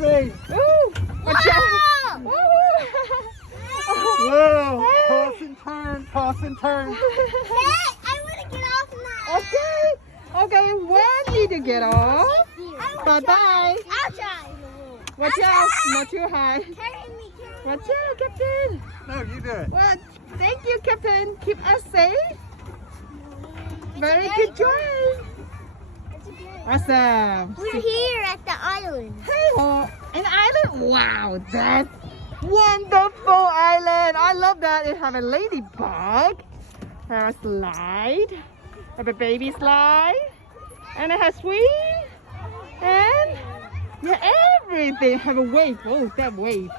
safe. Ooh, watch out. Whoa! Whoa. Toss and turn. Toss and turn. Hey, I want to get off now. Okay. Okay, when did you get off? Bye-bye. I'll try. Watch I'll out, try. not too high. Carry me, carry me. Watch out, Captain. No, you do it. Well, thank you, Captain. Keep us safe. Very good job. Awesome. We're here at the island. Hey, oh, an island. Wow, that's wonderful island. I love that. It have a ladybug, have a slide, have a baby slide, and it has swing, and yeah, everything have a wave. Oh, that wave.